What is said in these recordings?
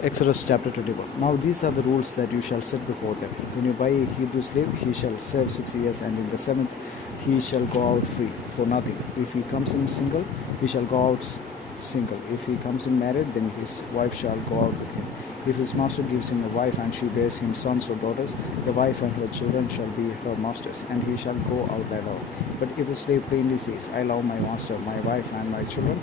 Exodus chapter 21. Now these are the rules that you shall set before them. When you buy a Hebrew slave, he shall serve 6 years, and in the seventh he shall go out free for nothing. If he comes in single, he shall go out single. If he comes in married, then his wife shall go out with him. If his master gives him a wife, and she bears him sons or daughters, the wife and her children shall be her master's, and he shall go out alone. But if the slave plainly says, I love my master, my wife, and my children,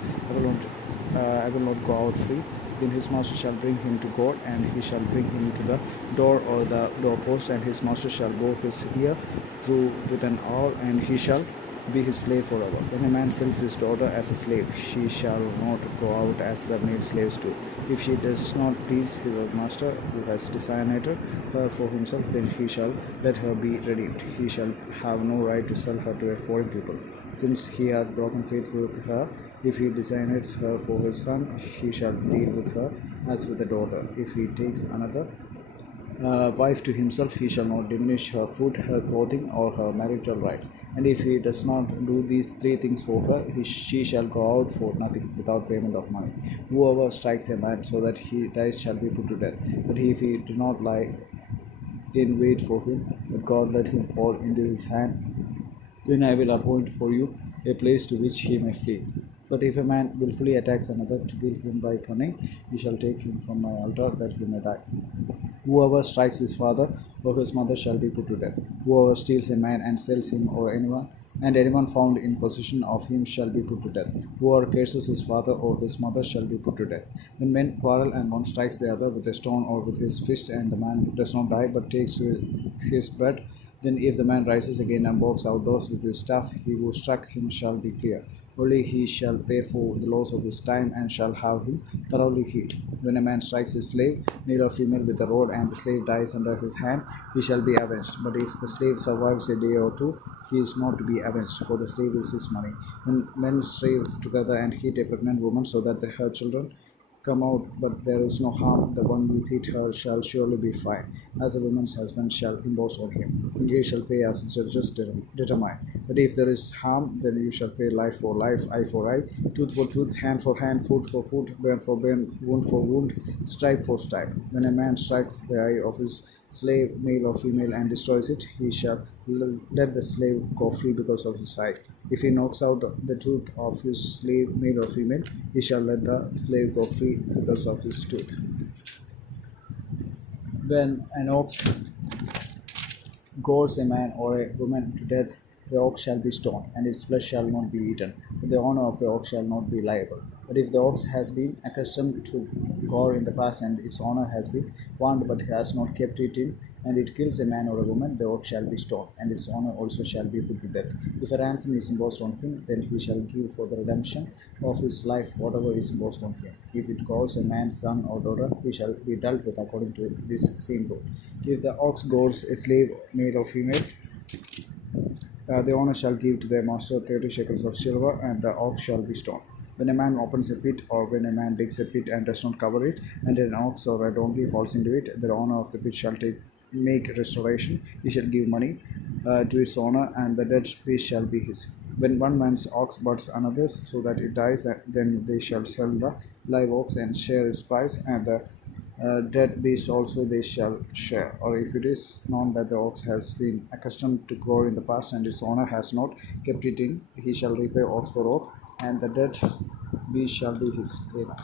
I will not go out free, then his master shall bring him to God, and he shall bring him to the door or the doorpost, and his master shall bore his ear through with an awl, and he shall be his slave forever. When a man sells his daughter as a slave, she shall not go out as the male slaves do. If she does not please his master, who has designated her for himself, then he shall let her be redeemed. He shall have no right to sell her to a foreign people, since he has broken faith with her. If he designates her for his son, he shall deal with her as with a daughter. If he takes another wife to himself, he shall not diminish her food, her clothing, or her marital rights. And if he does not do these three things for her, she shall go out for nothing, without payment of money. Whoever strikes a man so that he dies shall be put to death. But if he do not lie in wait for him, but God let him fall into his hand, then I will appoint for you a place to which he may flee. But if a man wilfully attacks another to kill him by cunning, you shall take him from my altar that he may die. Whoever strikes his father or his mother shall be put to death. Whoever steals a man and sells him, or anyone found in possession of him shall be put to death. Whoever curses his father or his mother shall be put to death. When men quarrel and one strikes the other with a stone or with his fist, and the man does not die but takes his bread, then if the man rises again and walks outdoors with his staff, he who struck him shall be clear. Only he shall pay for the loss of his time, and shall have him thoroughly healed. When a man strikes his slave, male or female, with a rod, and the slave dies under his hand, he shall be avenged. But if the slave survives a day or two, he is not to be avenged, for the slave is his money. When men stray together and hit a pregnant woman, so that her children come out, but there is no harm, the one who hit her shall surely be fined, as a woman's husband shall impose on him, and he shall pay as the judges determine. But if there is harm, then you shall pay life for life, eye for eye, tooth for tooth, hand for hand, foot for foot, burn for burn, wound for wound, stripe for stripe. When a man strikes the eye of his slave, male or female, and destroys it, he shall let the slave go free because of his eye. If he knocks out the tooth of his slave, male or female, he shall let the slave go free because of his tooth. When an ox gores a man or a woman to death, the ox shall be stoned, and its flesh shall not be eaten, but the owner of the ox shall not be liable. But if the ox has been accustomed to gore in the past, and its owner has been warned but has not kept it in, and it kills a man or a woman, the ox shall be stoned, and its owner also shall be put to death. If a ransom is imposed on him, then he shall give for the redemption of his life whatever is imposed on him. If it gores a man's son or daughter, he shall be dealt with according to this same rule. If the ox gores a slave, male or female, the owner shall give to their master 30 shekels of silver, and the ox shall be stoned. When a man opens a pit, or when a man digs a pit and does not cover it, and an ox or a donkey falls into it, the owner of the pit shall make restoration. He shall give money to its owner, and the dead beast shall be his. When one man's ox butts another's so that it dies, then they shall sell the live ox and share its price, and the dead beast also they shall share. Or if it is known that the ox has been accustomed to gore in the past, and its owner has not kept it in, he shall repay ox for ox, and the dead beast shall be his. Amen.